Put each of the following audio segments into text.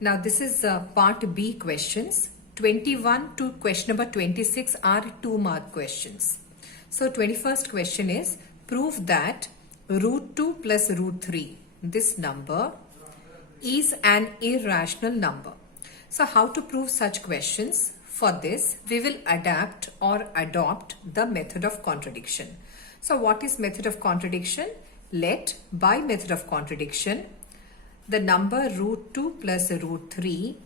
Now this is part B questions. 21 to question number 26 are 2-mark questions. So 21st question is, prove that root 2 plus root 3, this number is an irrational number. So how to prove such questions? For this, we will adapt or adopt the method of contradiction. So what is method of contradiction? Let, by method of contradiction, the number root 2 plus root 3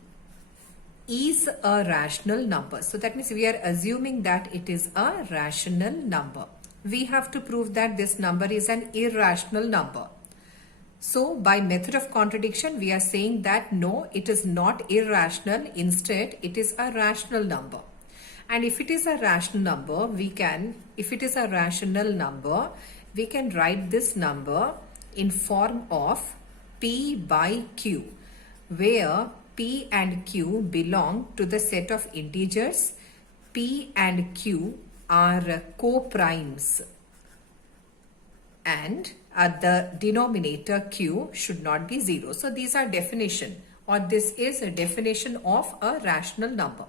is a rational number. So that means we are assuming that it is a rational number. We have to prove that this number is an irrational number. So by method of contradiction, we are saying that no, it is not irrational. Instead, it is a rational number. And if it is a rational number, we can write this number in form of P by Q, where P and Q belong to the set of integers. P and Q are co-primes, and the denominator Q should not be 0. So these are definition, or this is a definition of a rational number.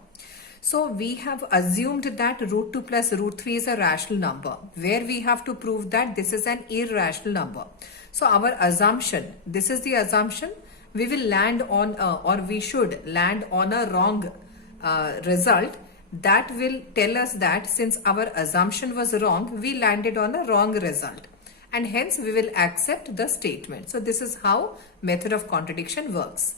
So we have assumed that root 2 plus root 3 is a rational number, where we have to prove that this is an irrational number. So our assumption, this is the assumption, we will land on we should land on a wrong result. That will tell us that since our assumption was wrong, we landed on a wrong result, and hence we will accept the statement. So this is how method of contradiction works.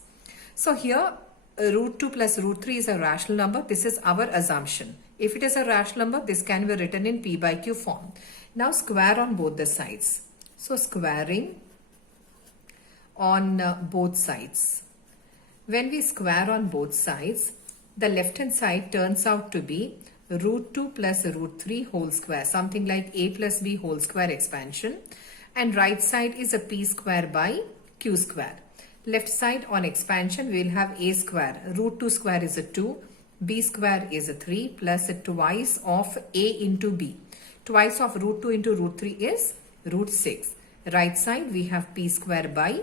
So here root 2 plus root 3 is a rational number. This is our assumption. If it is a rational number, this can be written in P by Q form. Now square on both the sides. So squaring on both sides. When we square on both sides, the left hand side turns out to be root 2 plus root 3 whole square, something like a plus b whole square expansion, and right side is a p square by q square. Left side on expansion, we will have a square, root 2 square is a 2, b square is a 3, plus twice of a into b. Twice of root 2 into root 3 is root 6. Right side we have p square by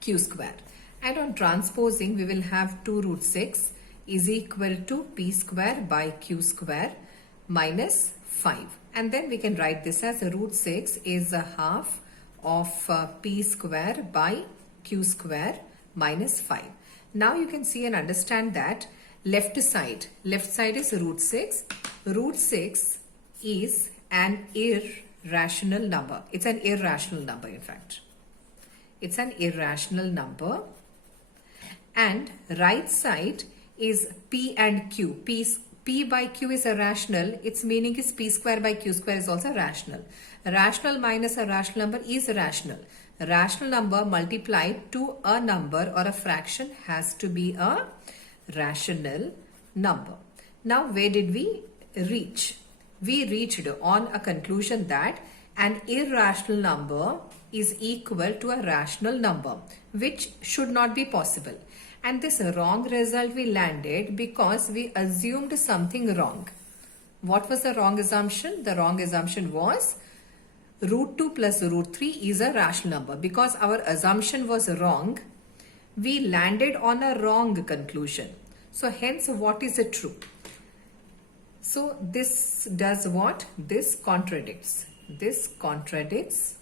q square. And on transposing, we will have 2 root 6 is equal to p square by q square minus 5. And then we can write this as root 6 is a half of p square by q square minus 5. Now you can see and understand that left side is root 6. Root 6 is an irrational number. It's an irrational number, in fact. It's an irrational number. And right side is p and q. P by q is a rational. Its meaning is p square by q square is also rational. Rational minus a rational number is rational. A rational number multiplied to a number or a fraction has to be a rational number. Now where did we reach? We reached on a conclusion that an irrational number is equal to a rational number, which should not be possible. And this wrong result we landed because we assumed something wrong. What was the wrong assumption? The wrong assumption was root 2 plus root 3 is a rational number. Because our assumption was wrong, we landed on a wrong conclusion. So hence, what is it true? So this does what? This contradicts. This contradicts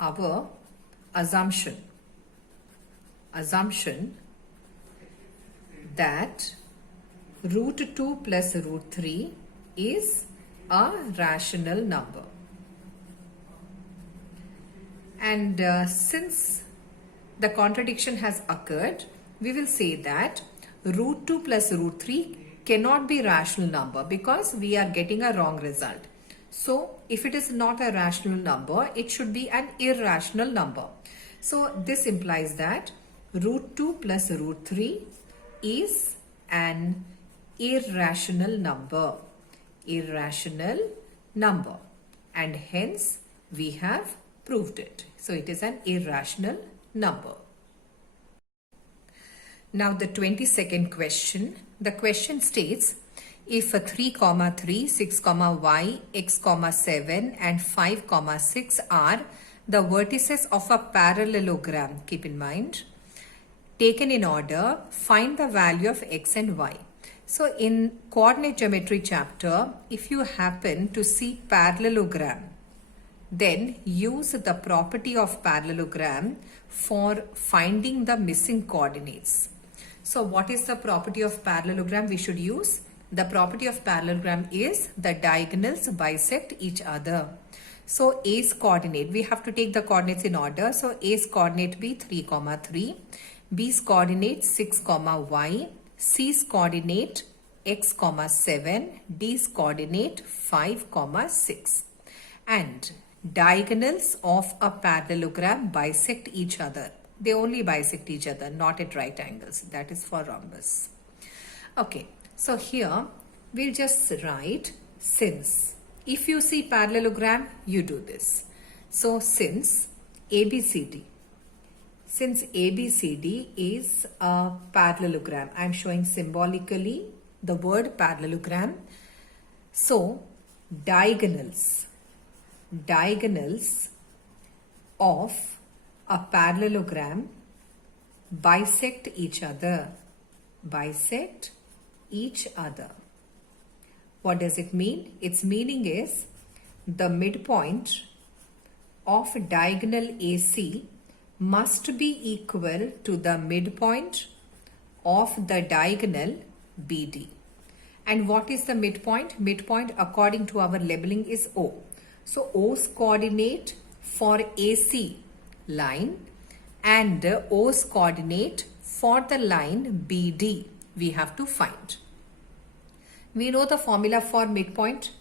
our assumption that root 2 plus root 3 is a rational number. And since the contradiction has occurred, we will say that root 2 plus root 3 cannot be rational number because we are getting a wrong result. So if it is not a rational number, it should be an irrational number. So this implies that root 2 plus root 3 is an irrational number. And hence we have proved it. So it is an irrational number. Now the 22nd question. The question states, if 3, 3, 6, y, x, 7 and 5, 6 are the vertices of a parallelogram, keep in mind, taken in order, find the value of x and y. So in coordinate geometry chapter, if you happen to see parallelogram, then use the property of parallelogram for finding the missing coordinates. So what is the property of parallelogram we should use? The property of parallelogram is the diagonals bisect each other. So A's coordinate, we have to take the coordinates in order. So A's coordinate be 3, 3, B's coordinate 6, y, C's coordinate x, 7, D's coordinate 5, 6. And diagonals of a parallelogram bisect each other. They only bisect each other, not at right angles. That is for rhombus. Okay, so here we'll just write since. If you see parallelogram, you do this. So since ABCD is a parallelogram, I'm showing symbolically the word parallelogram. So diagonals of a parallelogram bisect each other. What does it mean? Its meaning is the midpoint of diagonal AC must be equal to the midpoint of the diagonal BD. And what is the midpoint? Midpoint according to our labeling is O. So O's coordinate for AC line and O's coordinate for the line BD we have to find. We know the formula for midpoint.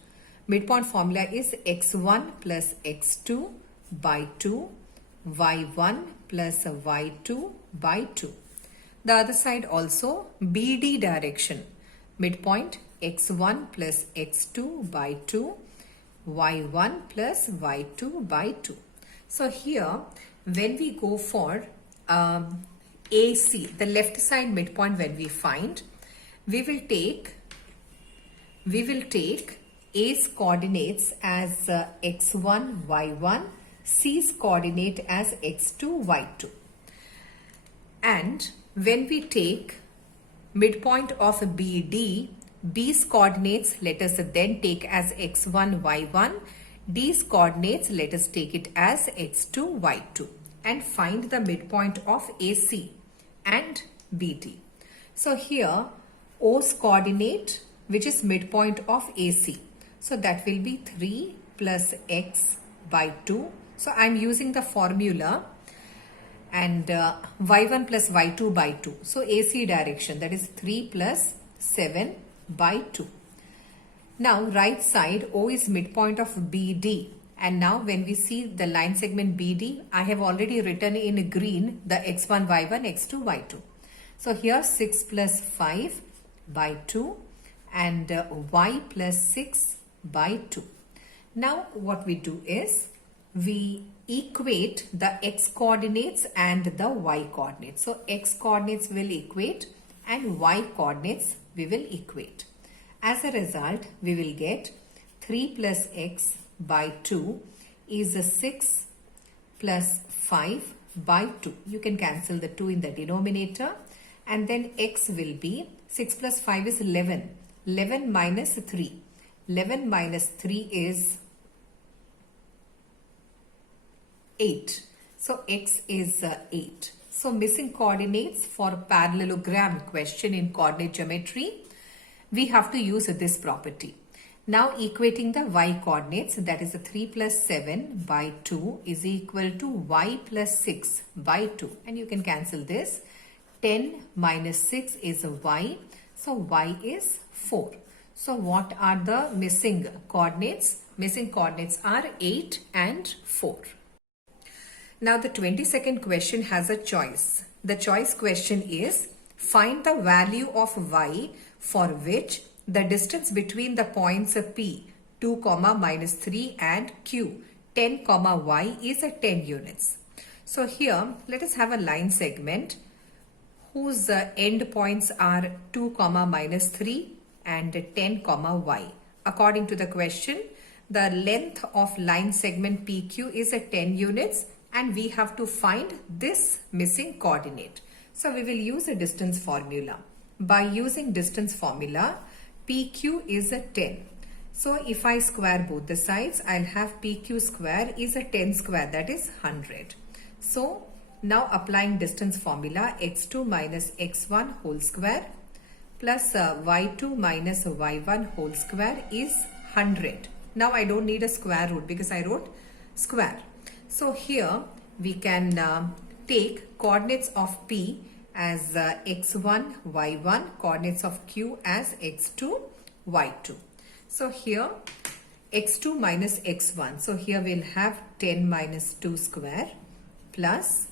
Midpoint formula is x1 plus x2 by 2, y1 plus y2 by 2. The other side also BD direction. Midpoint x1 plus x2 by 2, y1 plus y2 by 2. So here when we go for AC, the left side midpoint, when we find, we will take A's coordinates as x1, y1, C's coordinate as x2, y2. And when we take midpoint of BD, B's coordinates let us then take as x1, y1, D's coordinates let us take it as x2, y2, and find the midpoint of AC and BD. So here O's coordinate, which is midpoint of AC, so that will be 3 plus x by 2. So I'm using the formula, and y1 plus y2 by 2. So AC direction, that is 3 plus 7 by 2. Now right side O is midpoint of BD, and now when we see the line segment BD, I have already written in green the x1, y1, x2, y2. So here 6 plus 5 by 2 and y plus 6 by 2. Now what we do is we equate the x coordinates and the y coordinates. So x coordinates will equate and y coordinates we will equate. As a result, we will get 3 plus x by 2 is 6 plus 5 by 2. You can cancel the 2 in the denominator, and then x will be 6 plus 5 is 11. 11 minus 3. 11 minus 3 is 8. So x is 8. So missing coordinates for parallelogram question in coordinate geometry, we have to use this property. Now equating the y coordinates, that is 3 plus 7 by 2 is equal to y plus 6 by 2. And you can cancel this. 10 minus 6 is y. So y is 4. So what are the missing coordinates? Missing coordinates are 8 and 4. Now the 22nd question has a choice. The choice question is find the value of y for which the distance between the points P 2, minus 3 and Q 10, y is 10 units. So here let us have a line segment whose end points are 2, minus 3 and 10, y. According to the question, the length of line segment PQ is at 10 units and we have to find this missing coordinate. So we will use a distance formula. By using distance formula, PQ is a 10. So if I square both the sides, I'll have PQ square is a 10 square, that is 100. So now applying distance formula, x2 minus x1 whole square plus y2 minus y1 whole square is 100. Now I don't need a square root because I wrote square. So here we can take coordinates of P as x1, y1, coordinates of Q as x2, y2. So here x2 minus x1. So here we'll have 10 minus 2 square plus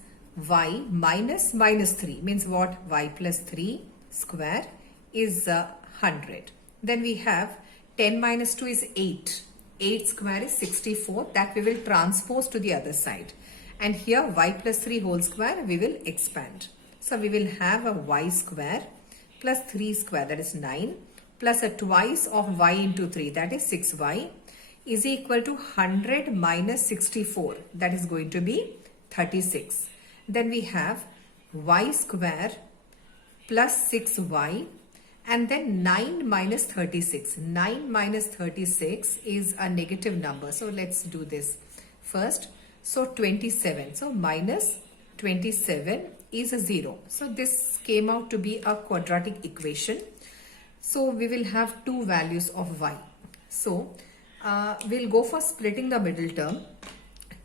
y minus minus 3 means what? Y plus 3 square is 100. Then we have 10 minus 2 is 8. 8 square is 64. That we will transpose to the other side. And here y plus 3 whole square we will expand. So we will have a y square plus 3 square, that is 9, plus a twice of y into 3, that is 6y, is equal to 100 minus 64, that is going to be 36. Then we have y square plus 6y and then 9 minus 36. 9 minus 36 is a negative number. So let's do this first. So 27. So minus 27 is a 0. So this came out to be a quadratic equation. So we will have two values of y. So we'll go for splitting the middle term.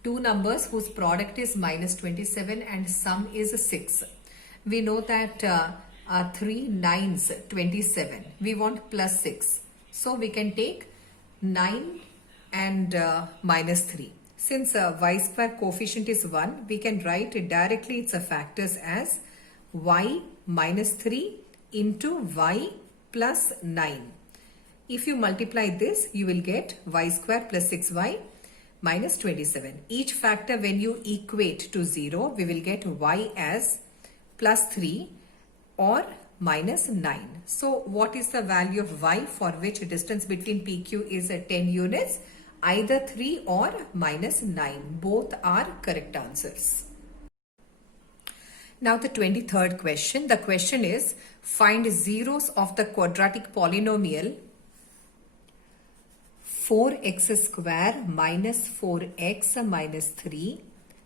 Two numbers whose product is minus 27 and sum is 6. We know that 3 nines 27. We want plus 6. So we can take 9 and minus 3. Since y square coefficient is 1, we can write it directly its factors as y minus 3 into y plus 9. If you multiply this, you will get y square plus 6y minus 27. Each factor when you equate to 0, we will get y as plus 3 or minus 9. So what is the value of y for which distance between PQ is 10 units? Either 3 or minus 9. Both are correct answers. Now the 23rd question. The question is find zeros of the quadratic polynomial 4x square minus 4x minus 3.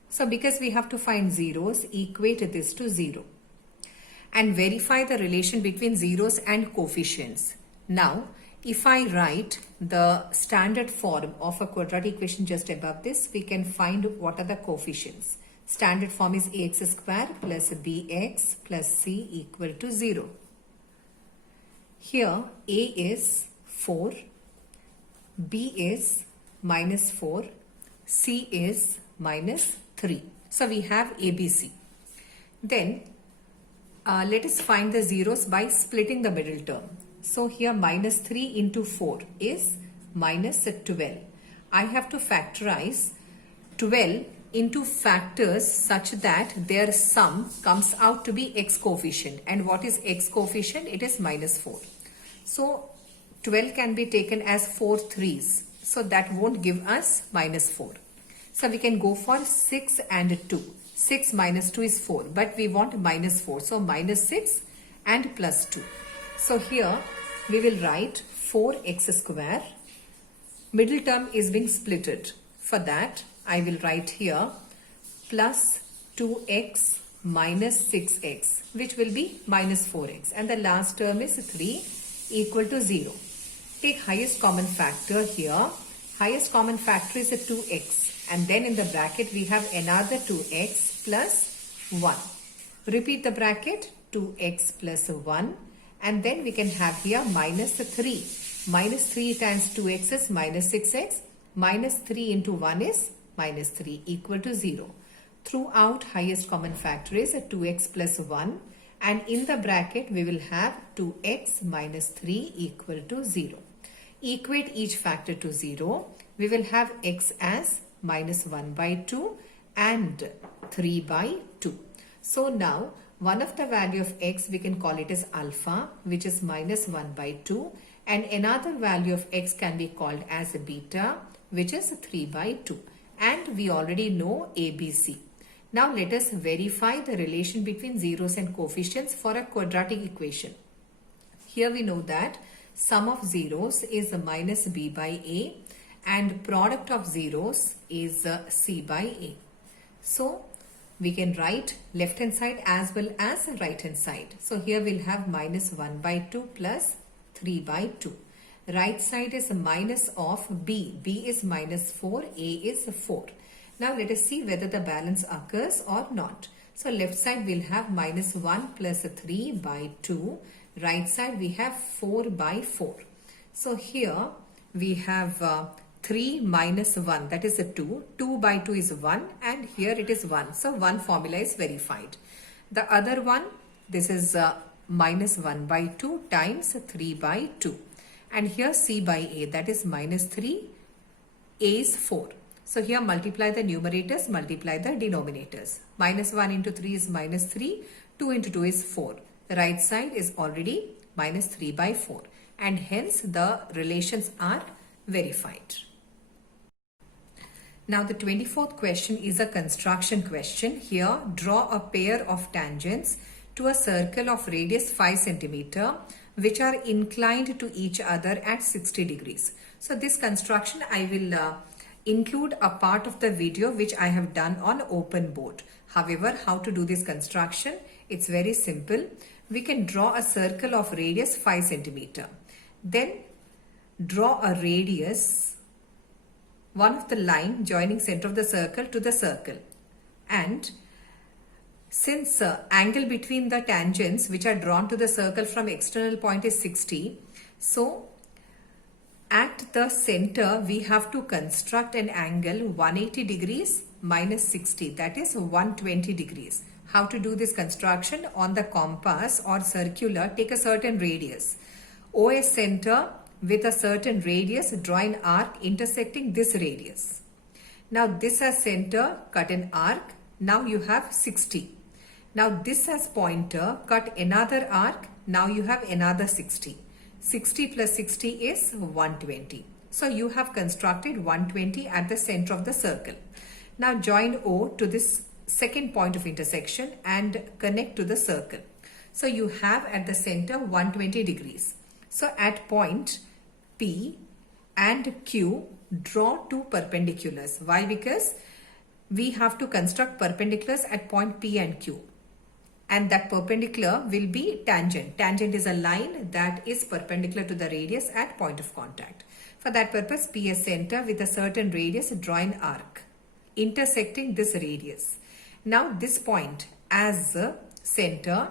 So because we have to find zeros, equate this to 0 and verify the relation between zeros and coefficients. Now if I write the standard form of a quadratic equation just above this, we can find what are the coefficients. Standard form is ax square plus bx plus c equal to 0. Here a is 4, b is minus 4, c is minus 3. So we have ABC. Then let us find the zeros by splitting the middle term. So here minus 3 into 4 is minus 12. I have to factorize 12 into factors such that their sum comes out to be x coefficient. And what is x coefficient? It is minus 4. So 12 can be taken as 4 threes. So that won't give us minus 4. So we can go for 6 and 2. 6 minus 2 is 4. But we want minus 4. So minus 6 and plus 2. So here we will write 4x square. Middle term is being splitted. For that I will write here plus 2x minus 6x, which will be minus 4x. And the last term is 3 equal to 0. Take highest common factor here. Highest common factor is a 2x. And then in the bracket we have another 2x plus 1. Repeat the bracket, 2x plus 1. And then we can have here minus 3. Minus 3 times 2x is minus 6x. Minus 3 into 1 is minus 3 equal to 0. Throughout highest common factor is a 2x plus 1. And in the bracket we will have 2x minus 3 equal to 0. Equate each factor to 0. We will have x as minus 1 by 2 and 3 by 2. So now one of the value of x we can call it as alpha, which is minus 1 by 2, and another value of x can be called as beta, which is 3 by 2. And we already know ABC. Now let us verify the relation between zeros and coefficients for a quadratic equation. Here we know that sum of zeros is minus b by a and product of zeros is c by a. So we can write left hand side as well as right hand side. So here we'll have minus 1 by 2 plus 3 by 2. Right side is minus of b. b is minus 4, a is 4. Now let us see whether the balance occurs or not. So left side we'll have minus 1 plus 3 by 2. Right side we have 4 by 4. So here we have 3 minus 1, that is a 2. 2 by 2 is 1 and here it is 1. So one formula is verified. The other one, this is minus 1 by 2 times 3 by 2. And here c by a, that is minus 3, a is 4. So here multiply the numerators, multiply the denominators. Minus 1 into 3 is minus 3, 2 into 2 is 4. The right side is already minus 3 by 4 and hence the relations are verified. Now the 24th question is a construction question. Here draw a pair of tangents to a circle of radius 5 centimeter which are inclined to each other at 60 degrees. So this construction I will include a part of the video which I have done on open board. However, how to do this construction? It's very simple. We can draw a circle of radius 5 centimeter. Then draw a radius, one of the line joining center of the circle to the circle. And since angle between the tangents which are drawn to the circle from external point is 60, so at the center we have to construct an angle 180 degrees minus 60, that is 120 degrees. How to do this construction? On the compass or circular, take a certain radius. OS center with a certain radius, draw an arc intersecting this radius. Now this as center, cut an arc. Now you have 60. Now this as pointer, cut another arc. Now you have another 60. 60 plus 60 is 120. So you have constructed 120 at the center of the circle. Now join O to this second point of intersection and connect to the circle. So you have at the center 120 degrees. So at point P and Q, draw two perpendiculars. Why? Because we have to construct perpendiculars at point P and Q. And that perpendicular will be tangent. Tangent is a line that is perpendicular to the radius at point of contact. For that purpose, P as center with a certain radius, draw an arc intersecting this radius. Now this point as center,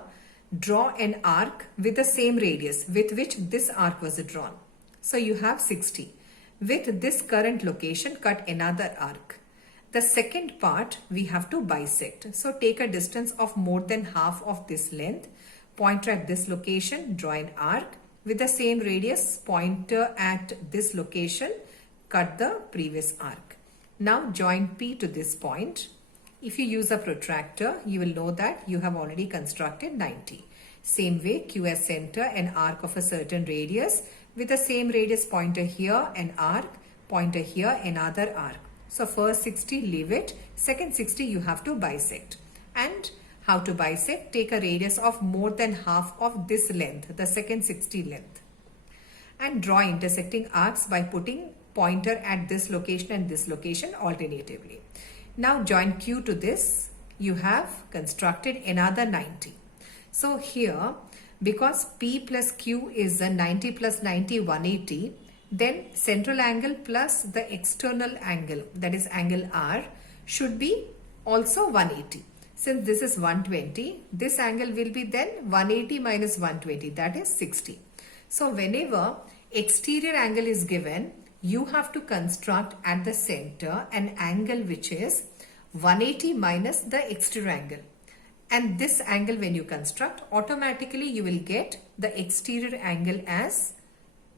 draw an arc with the same radius with which this arc was drawn. So you have 60. With this current location, cut another arc. The second part we have to bisect. So take a distance of more than half of this length. Pointer at this location, draw an arc. With the same radius, pointer at this location, cut the previous arc. Now join P to this point. If you use a protractor, you will know that you have already constructed 90. Same way, Q as center, an arc of a certain radius. With the same radius, pointer here, an arc. Pointer here, another arc. So first 60, leave it. Second 60, you have to bisect. And how to bisect? Take a radius of more than half of this length, the second 60 length. And draw intersecting arcs by putting pointer at this location and this location alternatively. Now join Q to this. You have constructed another 90. So here, because P plus Q is a 90 plus 90, 180, then central angle plus the external angle, that is angle R, should be also 180. Since this is 120, this angle will be then 180 minus 120, that is 60. So whenever exterior angle is given, you have to construct at the center an angle which is 180 minus the exterior angle. And this angle when you construct, automatically you will get the exterior angle as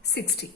60.